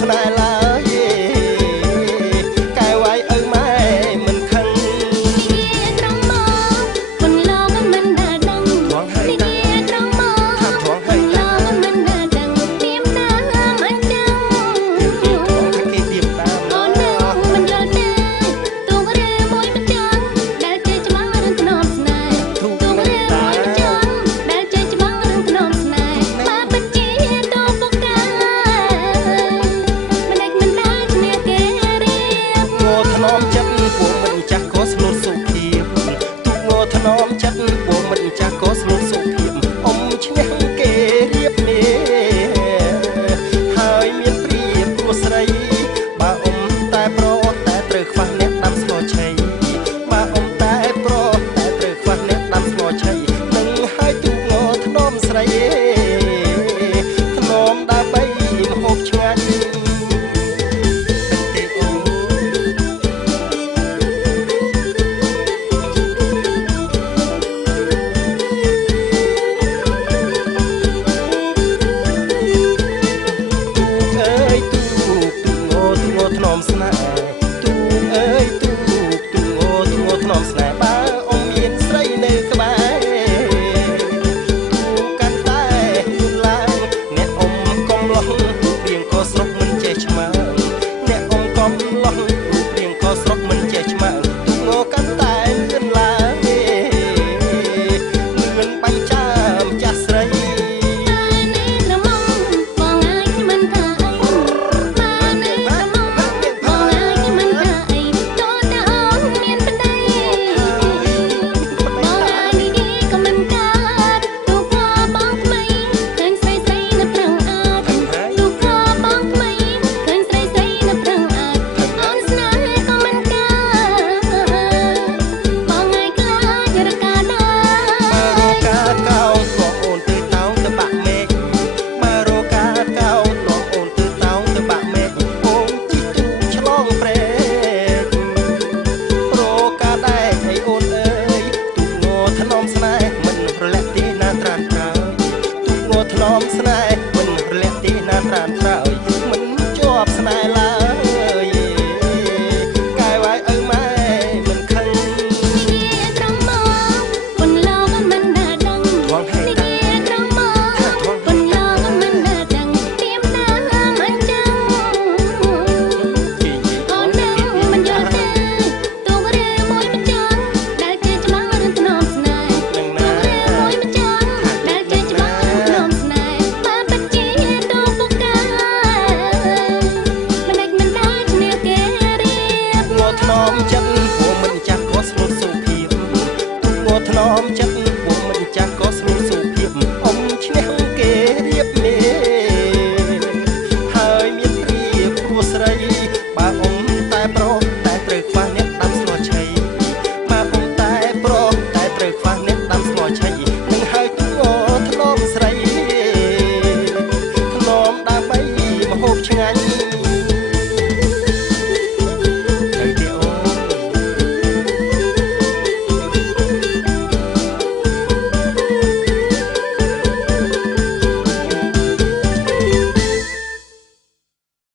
ស្នេហ៍ឡើយកាយវាយឪម៉ែមិនខឹងត្រង់មកមិនឡងមិនដែលដឹងត្រង់ហើយត្រង់មកថាត្រង់ហើយឡងមិនដែលដឹងទៀមតាមអញ្ចឹងត្រង់ថាគេទៀមតាមអូននឹងមិនយល់ទេទូកឬមួយមិនចង់ដែលជ័យច្បាស់រឿងធ្នមស្នេហ៍ទូកឬមួយមិនចង់ដែលជ័យច្បាស់រឿងធ្នមស្នេហ៍បើពិតជាទូពុកកាមិនដេចមិនដែលគ្នាគេរៀបងោថ្នមចិត្តពួកមិនចាស់ក៏ស្លូតសុភាពទូកងោថ្នមចិត្តពួកមិនចាស់ក៏ស្លូតសុភាពអ៊ំឈ្នះគេរៀបនេះហើយមានព្រៀបព្រោះស្រីបើអ៊ំតែប្រតែត្រូវខ្វះអ្នកដាំស្លឆៃបើអ៊ំតែប្រតែត្រូវខ្វះអ្នកដាំស្លឆៃនឹងហើយទូកងោថ្នមស្រីថ្នមដើម្បីមហូបឆ្ងាញ់ថ្នមស្នេហ៍ទូអើយទូងោថ្នមស្នេហ៍បើអ៊ំមានស្រីនៅក្បែរទូកាន់តែយូរឡើងអ្នកអ៊ំកុំឡោះរូបរាងក៏ស្រុកមិនចេះឆ្មើអ្នកអ៊ំកុំឡោះរូបរាងក៏ស្រុកមិនចេះឆ្មើទូងោកាន់តែលឿនឡើងលឿនបាញ់ចាមចាស់ស្រីថ្នមស្នេហ៍មិនរលាក់ទីណាត្រានត្រើយមិនជាប់ស្នេហ៍ឡើយកាយវាយឪម៉ែមិនខឹងត្រង់មកមិនឡងមិនដែលដឹងត្រង់ហើយត្រង់មកមិនឡងមិនដែលដឹងទៀមតាមអញ្ចឹងអូននឹងមិនយល់ទេទូកឬមួយមិនចង់ដែលជ័យច្បាស់រឿងធ្នមស្នេហ៍ទូកឬមួយមិនចង់ដែលជ័យច្បាស់រឿងធ្នមស្នេហ៍ថ្នមចិត្តពួកមិនចាស់ក៏ស្លូតសុភាពទូកងោថ្នមចិត្តពួកមិនចាស់ក៏ស្លូតសុភាពអ៊ំឈ្នះគេរៀបនេះហើយមានព្រៀបព្រោះស្រីបើអ៊ំតែប្រតែត្រូវខ្វះអ្នកដាំស្លឆៃបើអ៊ំតែប្រតែត្រូវខ្វះអ្នកដាំស្លឆៃនឹងហើយទូកងោថ្នមស្រីថ្នមដើម្បីមហូបឆ្ងាញ់